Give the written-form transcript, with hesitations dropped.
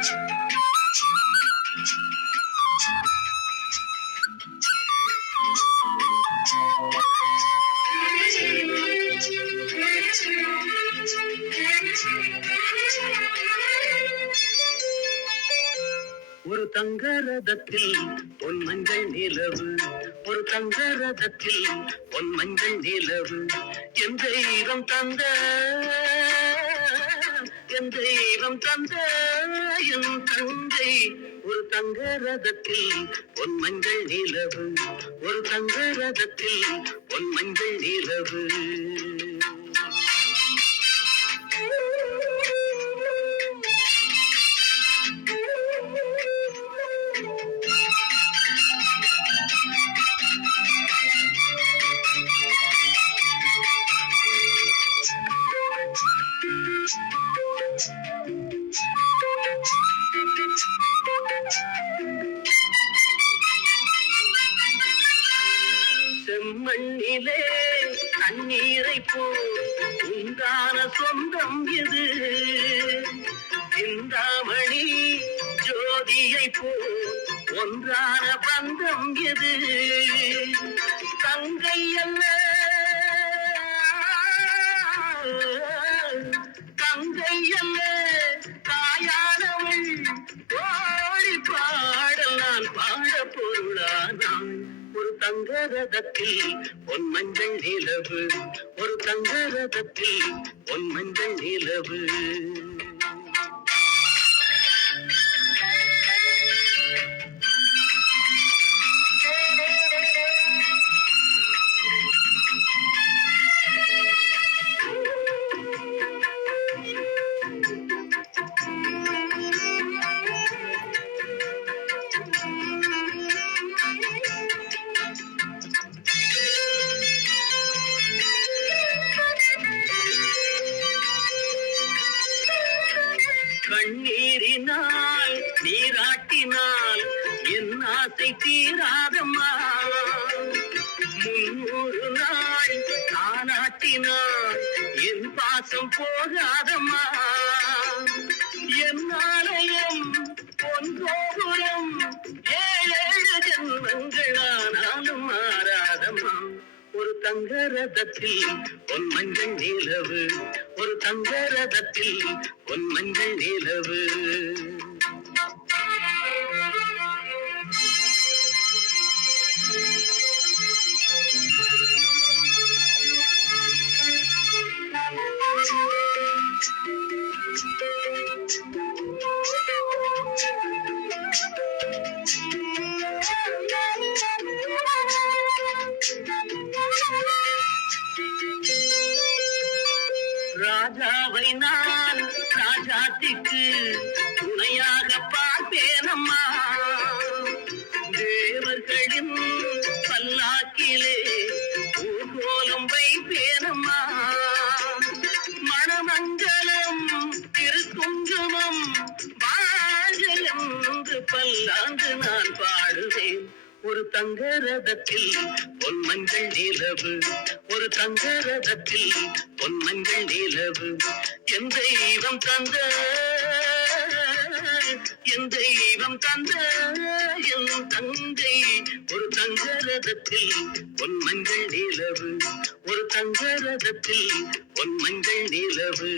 ஒரு தங்க ரதத்தில் பொன் மஞ்சள் நிலவு, ஒரு தங்க ரதத்தில் பொன் மஞ்சள் நிலவு, என் தெய்வம் தந்த என் தெய்வம் தந்த என் தங்கை. ஒரு தங்க ரதத்தில் பொன் மஞ்சள் நிலவு, ஒரு தங்க ரதத்தில் பொன் மஞ்சள் நிலவு. செம்மண்ணிலே தண்ணீரை போல் உண்டான சொந்தம் இது, சிந்தாமணி ஜோதியை போல் ஒன்றான பந்தம் இது. தங்கை அல்ல தங்கை அல்ல தாயானவள், ஓடி பாடல் நான் பாட பொருளானாள். ஒரு தங்க ரதத்தில் பொன் மஞ்சள் நிலவு, ஒரு தங்க ரதத்தில் பொன் மஞ்சள் நிலவு. கண்ணீரினால் நீராட்டினால் என் ஆசை தீராதம்மா, 300 நாள் தானாட்டினால் என் பாசம் போகாதம்மா. என் ஆலயம் பொன் கோபுரம் 7 ஜென்மங்களானாலும் மாறாதம்மா. ஒரு தங்க ரதத்தில் பொன் மஞ்சள் நிலவு, ஒரு தங்க ரதத்தில் பொன் மஞ்சள் நிலவு. ராஜாவை நான் ராஜாத்திக்கு துணையாக பார்ப்பேனம்மா, தேவர்களின் பல்லாக்கிலே ஊர்கோலம் வைப்பேனம்மா. மணமங்கலம் திருக்குங்குமம் வாழ்க என்று பல்லாண்டு நான் பாடுவேன். ஒரு தங்க ரதத்தில் பொன் மஞ்சள் நிலவு, ஒரு தங்க ரதத்தில் பொன் மஞ்சள் நிலவு, என் தெய்வம் தந்த என் தெய்வம் தந்த என் தங்கை. ஒரு தங்க ரதத்தில் பொன் மஞ்சள் நிலவு, ஒரு தங்க ரதத்தில் பொன் மஞ்சள் நிலவு.